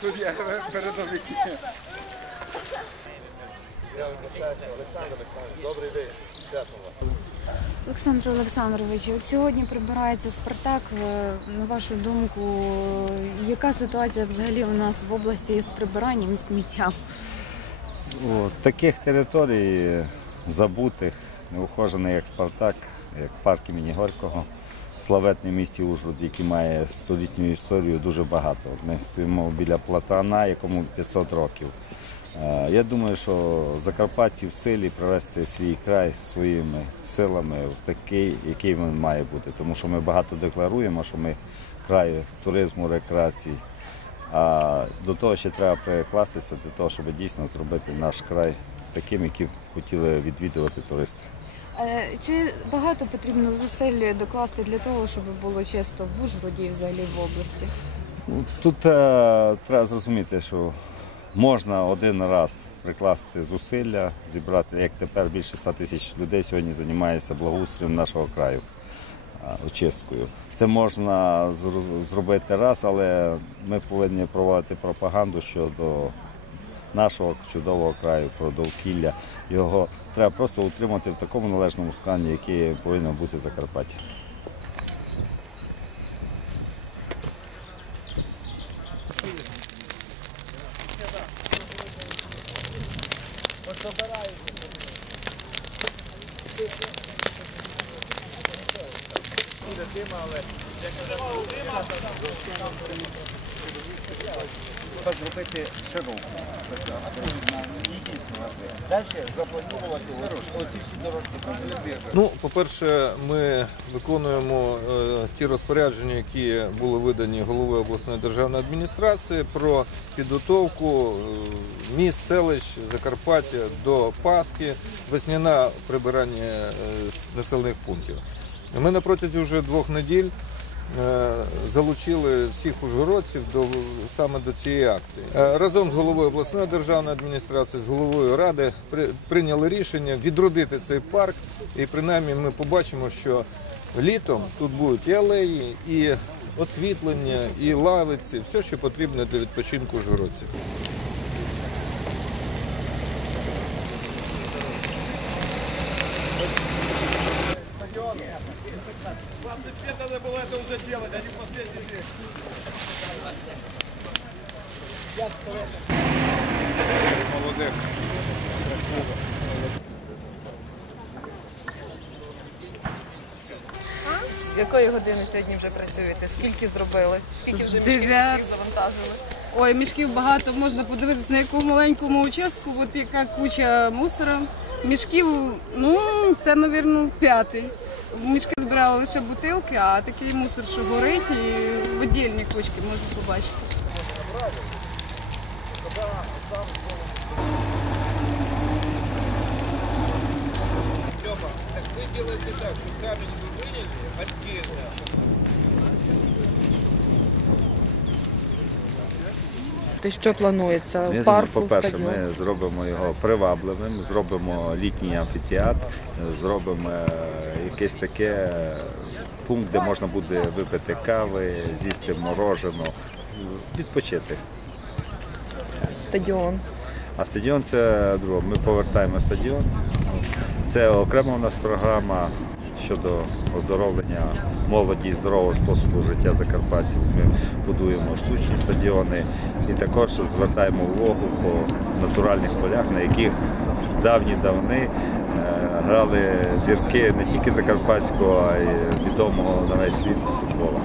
Тут я передовик. Добрий день. Олександр Олександрович, от сьогодні прибирається Спартак. Е, На вашу думку, яка ситуація взагалі у нас в області із прибиранням і сміттям? Таких територій забутих, неухожених, як Спартак, як парк імені Горького, славетне місті Ужгород, який має столітню історію, дуже багато. Ми стоїмо біля платана, якому 500 років. Е, Я думаю, що закарпатці в силі привести свій край своїми силами в такий, який він має бути. Тому що ми багато декларуємо, що ми край туризму, рекреації. А до того ще треба прикластися для того, щоб дійсно зробити наш край таким, який хотіли відвідувати туристи. Е, Чи багато потрібно зусиль докласти для того, щоб було чисто в Ужгороді і взагалі в області? Тут е, треба зрозуміти, що можна один раз прикласти зусилля, зібрати, як тепер більше 100 тисяч людей сьогодні займається благоустрієм нашого краю, е, очисткою. Це можна зробити раз, але ми повинні проводити пропаганду щодо нашого чудового краю, про довкілля. Його треба просто утримати в такому належному стані, який повинен бути в Закарпатті. Зробити широку. Далі запланувати оці всі дорожки. Ну, по-перше, ми виконуємо е, ті розпорядження, які були видані головою обласної державної адміністрації про підготовку е, міст, селищ Закарпаття до Пасхи, весняна прибирання е, населених пунктів. Ми на протязі вже двох неділь залучили всіх ужгородців до саме до цієї акції. Е, Разом з головою обласної державної адміністрації, з головою ради при- прийняли рішення відродити цей парк. І принаймні ми побачимо, що літом тут будуть і алеї, і освітлення, і лавиці, все, що потрібно для відпочинку ужгородців. З якої години сьогодні вже працюєте? Скільки зробили? Скільки вже мішків дев'ят- завантажили? Ой, мішків багато, можна подивитися на якому маленькому участку, от яка куча мусора. Мішків, ну, це, мабуть, п'ятий. Мішки збирали лише бутилки, а такий мусор, що горить, і віддільні кучки можна побачити. То що планується? Я думаю, Парку, по-перше, ми зробимо його привабливим, зробимо літній амфітеатр, зробимо якесь таке пункт, де можна буде випити кави, з'їсти мороженого, відпочити. Стадіон. А стадіон це друге. Ми повертаємо стадіон. Це окрема у нас програма щодо оздоровлення молоді і здорового способу життя закарпатців. Ми будуємо штучні стадіони і також звертаємо увагу по натуральних полях, на яких давні давни е, грали зірки не тільки закарпатського, а й відомого на весь світ футболу.